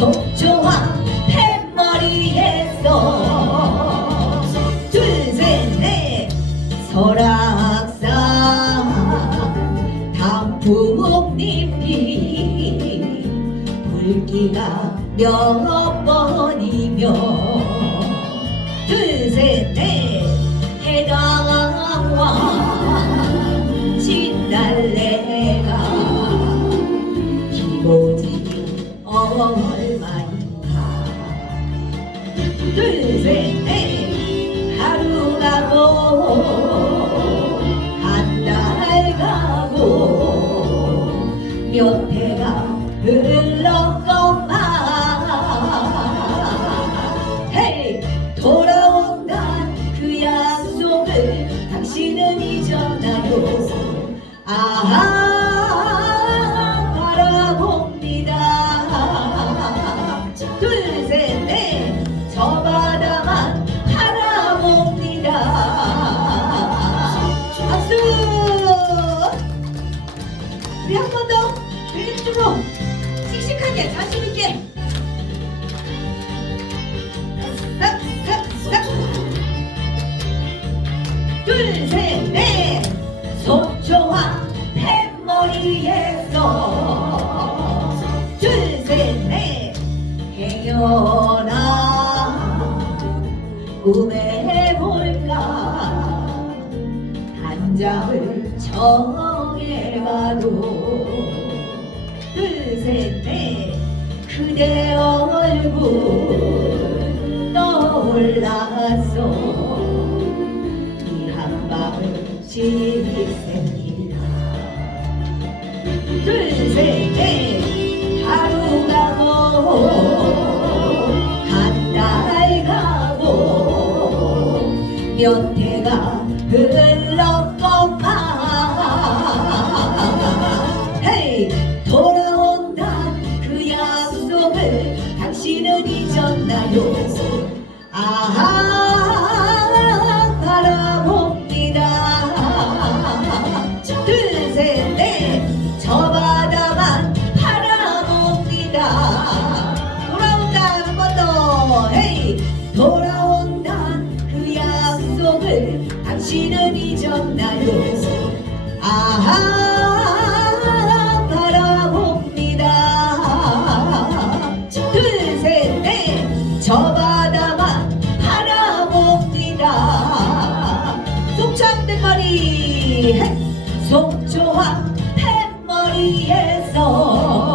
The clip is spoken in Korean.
소중한 뱃머리에서 둘셋넷. 설악산 단풍잎이 불기가 몇 번이며 둘셋넷. 해당와 진달래가 기고지 얼마 인가 둘셋 넷 하루 가고 한 달 가고 몇 해가 흘렀건만 헤이 돌아온다 그 약속을 당신은 잊었나요. 아하 씩씩하게 자신 있게. 싹싹싹 둘셋넷. 소중한 뱃머리에서. 둘 셋 넷. 행여나 꿈에 볼까? 단장을 정해봐도 얼굴 떠올라서 이 한밤을 지새입니다 둘셋 넷. 하루 가고 한 달 가고 몇 해가 흘렀 것을 당신은 잊었나요? 아하 바라봅니다. 둘셋넷 저 바다만 바라봅니다. 돌아온다 한 번더. 헤이 돌아온다. 그 약속을 당신은 잊었나요? 아하. 속초항 뱃머리에서